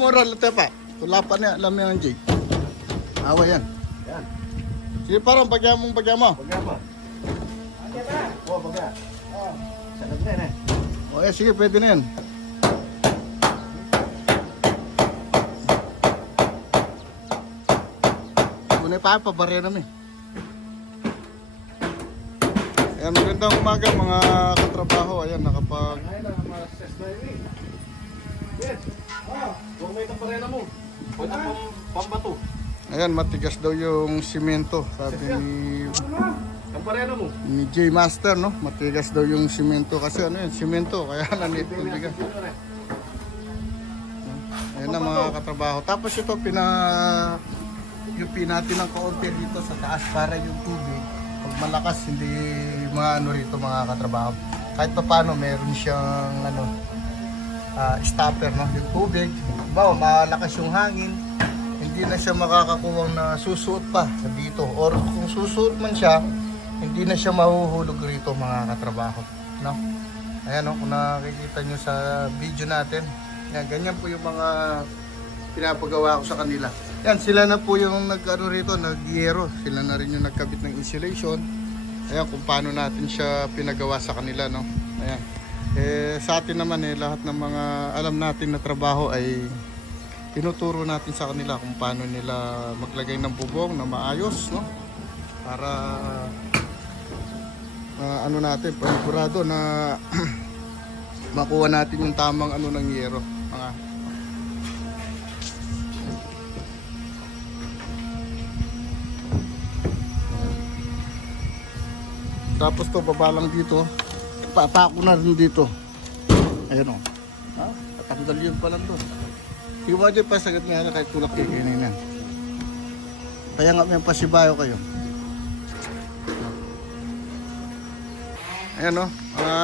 O, pamura lang tayo pa. Tulapan niya, alam yan, Jay. Awa yan. Yan. Sige, parang bagya mong bagya mo. Baga mo. Oo, baga. Sarap na yan eh. O, eh, sige, pwede na yan. Muna pa, pabarya namin. Ayan, magandang umaga mga katrabaho. Ayan, nakapag... Ay na, ma-stress na Ayan, matigas daw yung simento. Sabi ni, ni J Master, no? Matigas daw yung simento. Kasi ano yun, simento. Kaya nanit yung bigas. Ayan na mga katrabaho. Tapos ito, pina... Yung pinati ng kaunti dito sa taas para yung tubig. Pag malakas, hindi maano rito mga katrabaho. Kahit pa paano, meron siyang ano, ah, stopper, no? Yung tubig. Bawa, malakas yung hangin. Hindi na siya makakakuwang na susuot pa dito. Or kung susuot man siya, hindi na siya mahuhulog rito mga katrabaho. No? Ayan o, kung nakikita nyo sa video natin, yan, ganyan po yung mga pinapagawa ko sa kanila. Yan, sila na po yung nag-ano rito, nag-yero. Sila na rin yung nagkabit ng insulation. Ayan, kung paano natin siya pinagawa sa kanila, no? Ayan. Eh, sa atin naman eh, lahat ng mga alam natin na trabaho ay tinuturo natin sa kanila kung paano nila maglagay ng bubong na maayos, no? Para ah, ano natin, panigurado na makuha natin yung tamang ano ng yero. Mga Tapos to baba lang dito. Papako na rin dito. Ayun o. Ha? Tatanggal yun pa lang doon. Iwa dyan pa sagad nga na kahit tulak kayo kainin yan. Kaya nga may pasibayo kayo. Ayan o, mga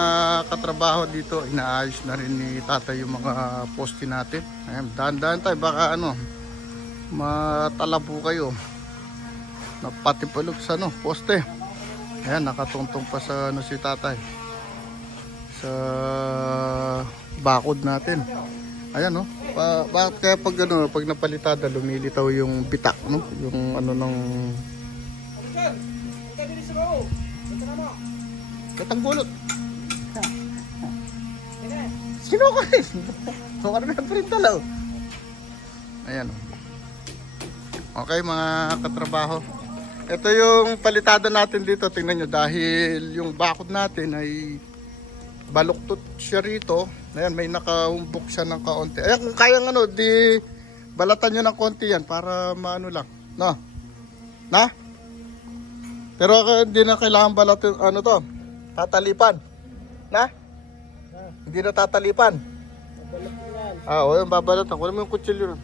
katrabaho dito, inaayos na rin ni tatay yung mga poste natin. Ayan, dahan-dahan tayo, baka ano, matala po kayo. Napatipalog sa ano, poste. Ayan, nakatungtong pa sa ano si tatay. Sa bakod natin. Ayan no. Pa, bakit kaya pag ano, pag napalitada lumilitaw yung bitak no? Yung ano ng Katanggulot. Sino ka rin? So, ano na printalaw? Ayan. oh. Okay mga katrabaho. Ito yung palitada natin dito. Tingnan nyo dahil yung bakod natin ay baluktot siya rito. Ayan, may nakahumbok siya ng kaunti. Ayan, kung kayang ano, di balatan nyo ng konti yan para maano lang. No? Na? Pero uh, hindi na kailangan balatan, ano to? Tatalipan. Na? Hindi na tatalipan. Ah, o yung babalat. Ako naman yung kutsilyo.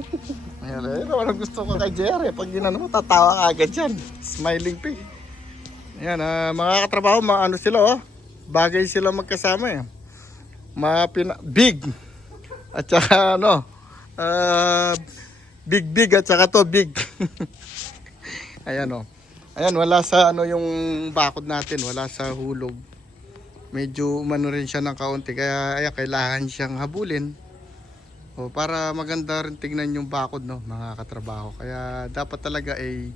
Ayan, eh, walang gusto ko kay Jerry. Pag ginano mo, tatawa ka agad yan. Smiling pig. Ayan, ah, mga katrabaho, mga ano sila, oh. Bagay sila magkasama, eh. Mga pina- big. At saka, ano, ah, big, big, at saka to, big. Ayan, oh. Ayan, wala sa, ano, yung bakod natin. Wala sa hulog. Medyo umano rin siya ng kaunti. Kaya, ayan, kailangan siyang habulin. O, para maganda rin tingnan yung bakod no, mga katrabaho. Kaya dapat talaga ay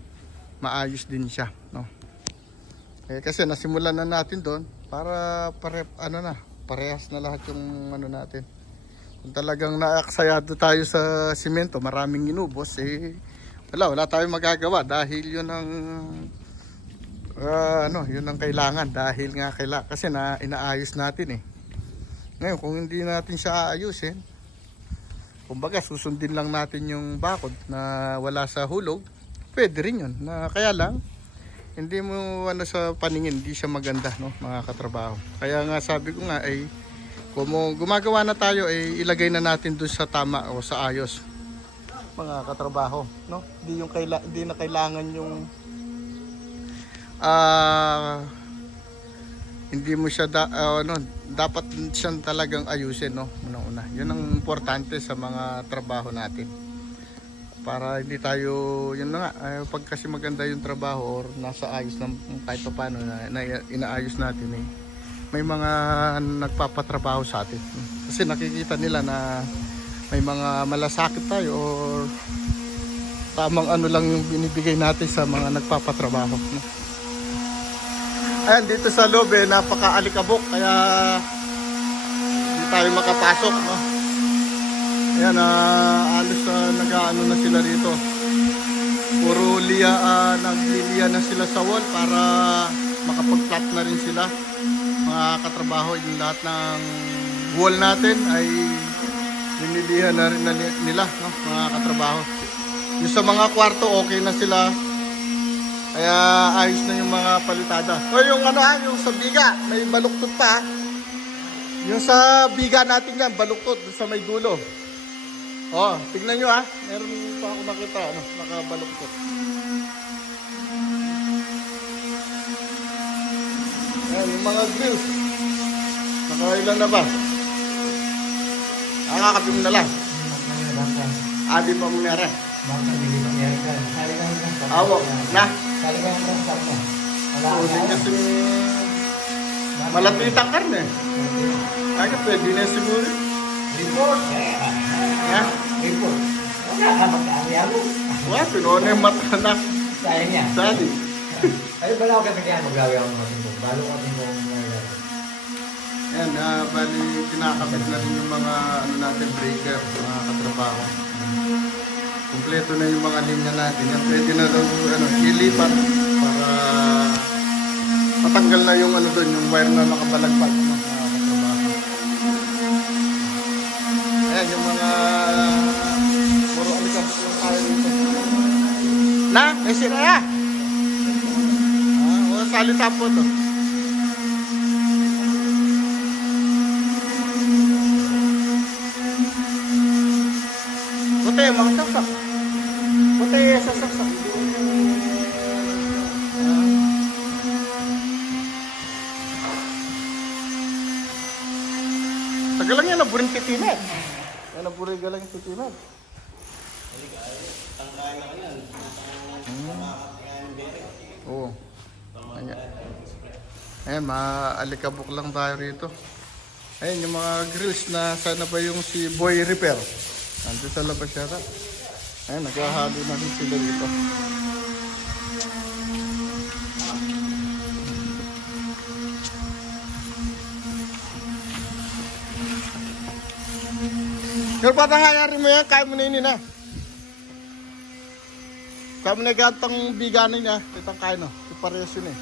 maayos din siya, no. Eh, kasi nasimulan na natin doon para pare ano na, parehas na lahat yung ano natin. Kung talagang naaksayado tayo sa simento, maraming inubos eh wala, wala tayong magagawa dahil yun ang ah, ano, yun ang kailangan dahil nga kailangan kasi na inaayos natin eh. Ngayon, kung hindi natin siya aayusin, kumbaga susundin lang natin yung bakod na wala sa hulog, pwede rin yun. Na, kaya lang, hindi mo ano sa paningin, hindi siya maganda, no, mga katrabaho. Kaya nga sabi ko nga ay kung mo- gumagawa na tayo ay ilagay na natin dun sa tama o sa ayos mga katrabaho, no? Hindi yung kaila hindi na kailangan yung ah hindi mo siya da, ah, ano, dapat siyang talagang ayusin, no? Una-una. 'Yun ang importante sa mga trabaho natin. Para hindi tayo, yun na nga, eh, pag kasi maganda yung trabaho or nasa ayos ng kahit pa paano na, na inaayos natin eh, may mga nagpapatrabaho sa atin. Kasi nakikita nila na may mga malasakit tayo or tamang ano lang yung binibigay natin sa mga nagpapatrabaho. Ayan, dito sa loob eh, napaka-alikabok kaya hindi tayo makapasok. No? Ayan, ah, alos uh, nag-ano na sila rito. Puro liya, ah, nagliliya na sila sa wall para makapag-flat na rin sila. Mga katrabaho, yung lahat ng wall natin ay linilihan na rin na ni- nila, no? mga katrabaho. Yung sa mga kwarto, okay na sila. Kaya ayos na yung mga palitada. O yung ano yung sa biga, may baluktot pa. Yung sa biga natin yan, baluktot sa may dulo. Oh, tignan nyo ha. Meron pa ako nakita, ano, nakabaluktot. Ayan, yung mga grills. Nakailan na ba? Nakakapi mo na lang. Adi pa mo meron. Awo, na. Uli kasi malapit ang karne. Kaya pwede na siguro. Ha? Wah, pinone yung mata na. Sali. Ayan, ah, bali kinakabit na rin yung mga ano natin breaker, mga katrabaho. Kompleto na yung mga linya natin. Yan pwede na daw ano, ilipat para matanggal na yung ano doon, yung wire na nakabalagpag. No, mga katrabaho. Ayan, yung mga puro alikabok lang tayo dito. Na, may sira ya. Ah, wala salita po to. Puti, mga saksak. Puti, sa saksak. Tagal lang yan, naburing titinag. Yan, naburing galang titinag. Oo. Ayan. Ayan, maalikabok lang tayo rito. Ayan, yung mga grills na sana ba yung si Boy Repair. Nandito sa labas yata. Ayan, naghahalo na rin sila dito. Pero patangayari mo yan, kaya mo na yun na. Kaya mo na gantang biganin niya, itang kaya no. Iparehas yun eh.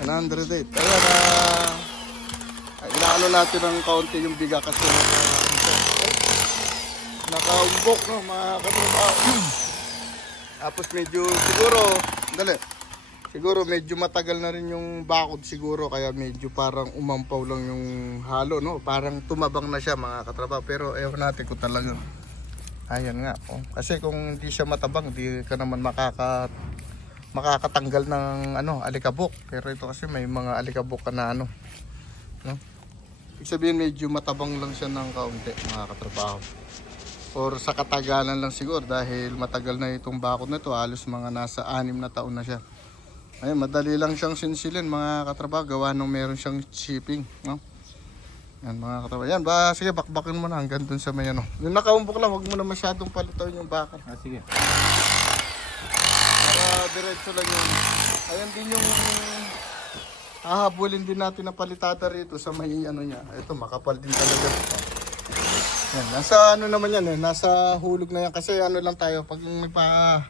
An hundred eight. Ayan, ah, inaano natin ng kaunti yung biga kasi naka, nakaumbok, no, mga katrabaho. Tapos medyo, siguro, dali, siguro medyo matagal na rin yung bakod siguro, kaya medyo parang umampaw lang yung halo, no, parang tumabang na siya mga katrabaho. Pero ewan natin kung talagang, ayan nga, oh. kasi kung hindi siya matabang, di ka naman makaka makakatanggal ng ano alikabok pero ito kasi may mga alikabok ka na ano no? Ibig sabihin medyo matabang lang siya ng kaunti mga katrabaho or sa katagalan lang siguro dahil matagal na itong bakod na ito halos mga nasa anim na taon na siya ayun madali lang siyang sinsilin mga katrabaho gawa nung meron siyang shipping no? yan mga katrabaho yan ba sige bakbakin mo na hanggang dun sa may ano yung nakaumbok lang wag mo na masyadong palitawan yung bakal Ah, sige. para diretso lang yun. Ayan din yung hahabulin din natin na palitada rito sa may ano niya. Ito makapal din talaga. Yan, nasa ano naman yan eh, nasa hulog na yan kasi ano lang tayo pag nagpa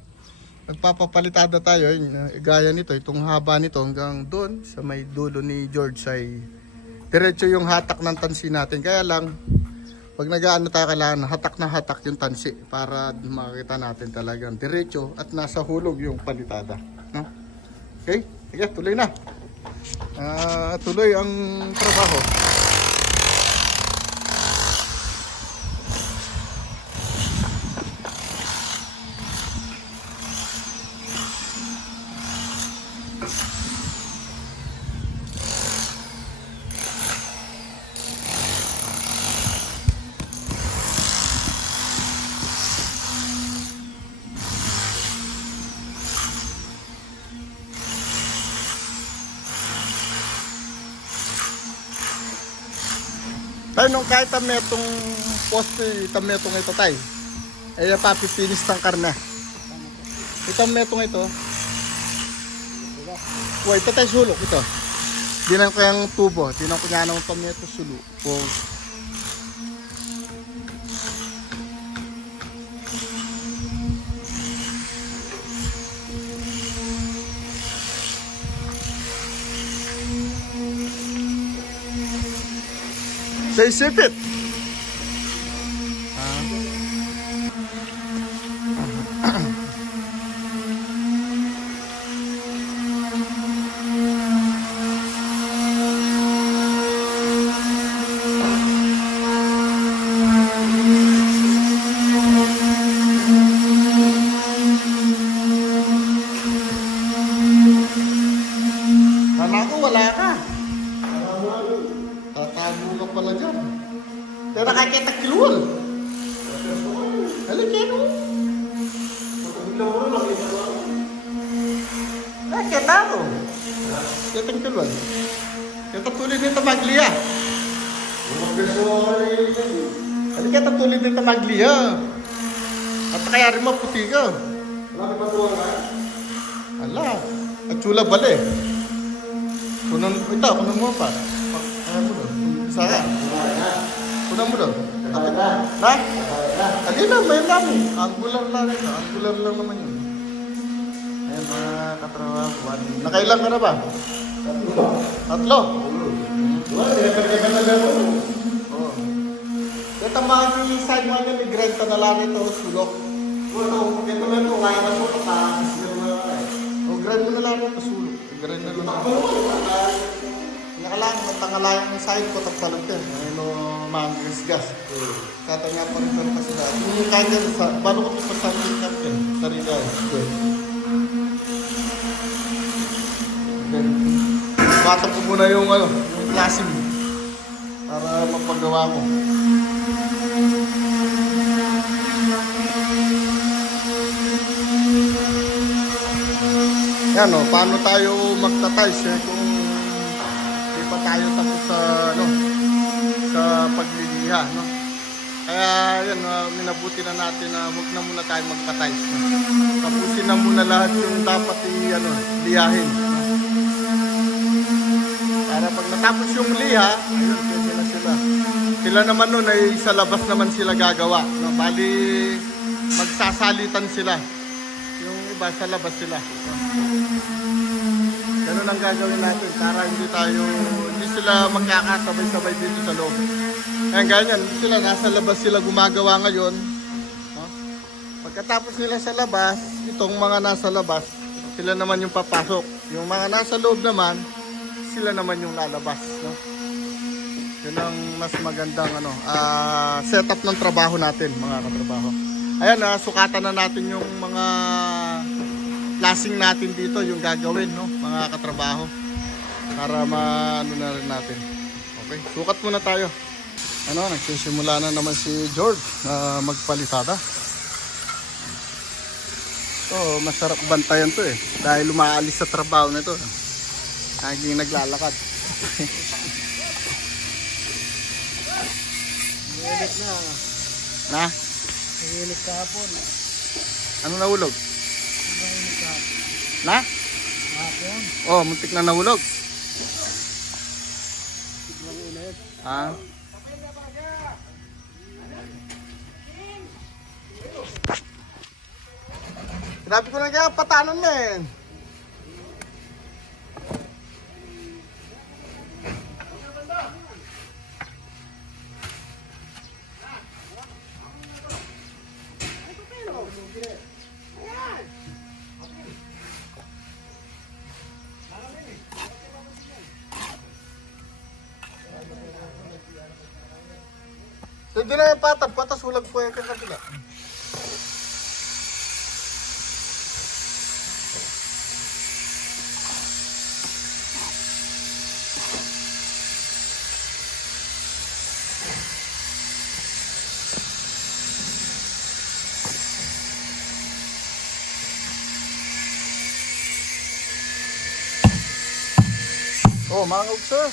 nagpapapalitada tayo, eh, gaya nito, itong haba nito hanggang doon sa may dulo ni George ay diretso yung hatak ng tansi natin. Kaya lang pag nag-ano tayo kailangan hatak na hatak yung tansi para makita natin talagang diretso at nasa hulog yung palitada. No? Okay? Sige, tuloy na. Ah, tuloy ang trabaho. Tayo nung kahit tami itong poste, tami itong ito tayo. Ay papipinis ng karne. Ito metong ito. Wait, ito tayo sulok ito. Dinan ko yung tubo. Dinan ko nga ng tomato sulo. O, Say sip it. Tamaglia. Halika kita tuloy din tamaglia. At kaya rin maputi ka. Ala, at chula bale. Kunan, ito, kunan mo pa. Ano mo doon? Isa ka. Kunan mo doon. Ha? Hindi na, may lang. Angular lang ito. Angular lang naman yun. Ayan mga katrabaho. Nakailan ka na ba? Tatlo. Tatlo? Oo. Ito mga side mo niya, migranta na lang ito, sulok. Oo, ito na ito, kaya na sulok ka. O, grind mo na lang ito, sulok. Grind na lang. Nakalang, matangalayang ng side ko, tapsalog din. Ano, mga gas. Kata nga pa rin kasi dati. Yung kanya, sa, paano ko ito sa sarili natin? Sarili. Bata ko muna yung ano, yung klase mo. Para mapagawa ko. Yan o, paano tayo magtatiles eh, kung di pa tayo tapos sa ano, sa pagliliha, no? Kaya yan, uh, minabuti na natin na wag na muna tayo magpa-tiles. No? Tapusin na muna lahat yung dapat i, ano, liyahin. Natapos yung liha, ayun, sila. Sila naman nun ay sa labas naman sila gagawa. No? Bali, magsasalitan sila. Yung iba sa labas sila. Ganun ang gagawin natin para hindi tayo, hindi sila magkakasabay-sabay dito sa loob. Ayan, ganyan, sila nasa labas sila gumagawa ngayon. No? Pagkatapos nila sa labas, itong mga nasa labas, sila naman yung papasok. Yung mga nasa loob naman, sila naman yung lalabas. No? Yun ang mas magandang ano, ah, setup ng trabaho natin, mga katrabaho. Ayan, na sukatan na natin yung mga lasing natin dito, yung gagawin, no, mga katrabaho. Para maano na rin natin. Okay, sukat muna tayo. Ano, nagsisimula na naman si George na magpalitada. So, masarap bantayan to eh. Dahil umaalis sa trabaho na to. Laging naglalakad. Ngilit na. Na? Ngilit kahapon. Ano nahulog? Ngilit ka. Na? Kahapon. Oh, muntik na nahulog. Biglang ulit. Ah. Sinabi ko na kaya patanon men. Hindi ulag po yung kakabila. Oh, mga sir.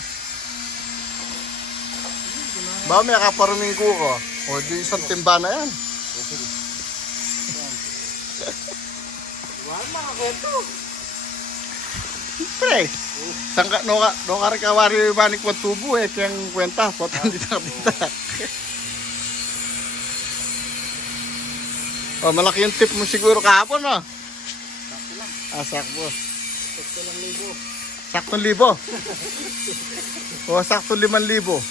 Ba may kaparuming ko ko. O di isang timba na yan. Wala mga kwento. Pre. Sangka no ka no ka rin kawari manik wa tubo eh kaya kwenta pot hindi na kapita. Oh, malaki yung tip mo siguro kahapon, no? Ah, sakto. Sakto lang libo. Saktong libo. o, sakto liman libo.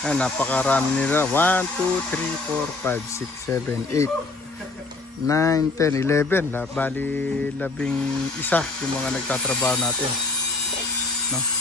Ah, napakarami nila. 1, 2, 3, 4, 5, 6, 7, 8, 9, 10, 11. La, bali, labing isa yung mga nagtatrabaho natin. No?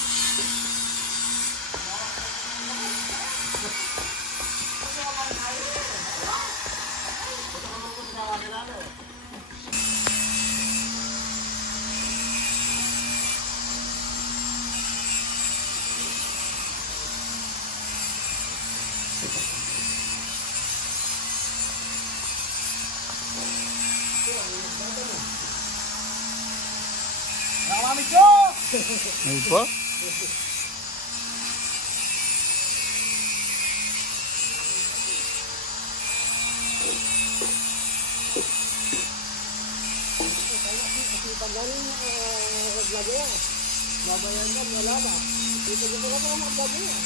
Nakakami ko! May po? Kasi pag galing uh, naglagaya, babayan ka, wala na. Dito dito ka pa maglagaya.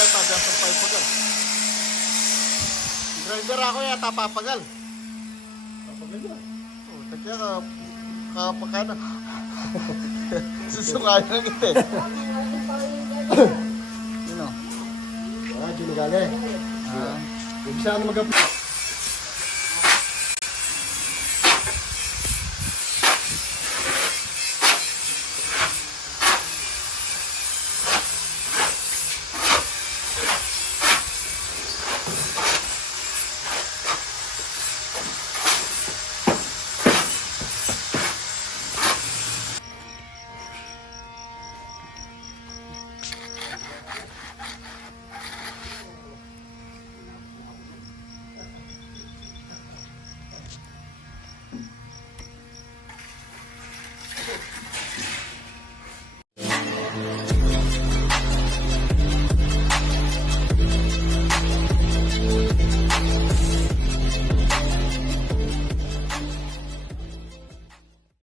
Ay, tagas ang papagal. Driver ako yata papagal. Papagal yan. Oh, tagya ka kapakana. Susungayo na kita eh. Yun o. Ah, Junigali. Ah. Huwag siya na mag